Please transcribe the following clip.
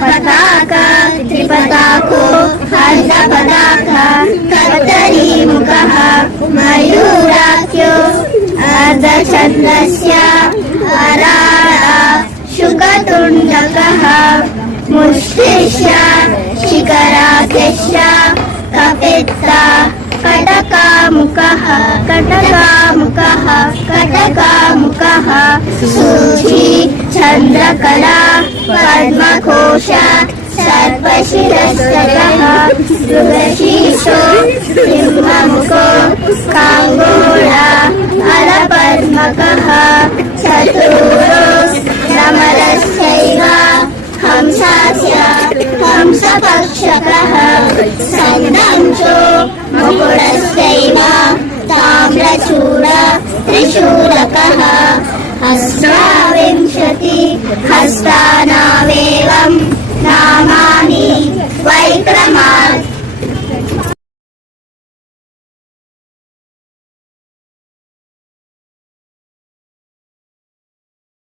पताका त्रिपताको अर्धपताका कतरीमुखः मयूराख्यो अर्धचन्द्रस्य अराळा शुकतुण्डकः मुष्टिश्च शिखराख्यश्च कपित्ता कटकामुकः सूची चन्द्रकला पद्मकोश सर्पशिरस्तकः मृगशीर्षो सिंहमुखो काङ्गोळा अलपद्मकः चतुरो नमरश्चैव हंसपक्षकः सन्दांशो मुकुटश्चैव ताम्रचूड त्रिशूलकः अष्टाविंशति हस्तानावेवम्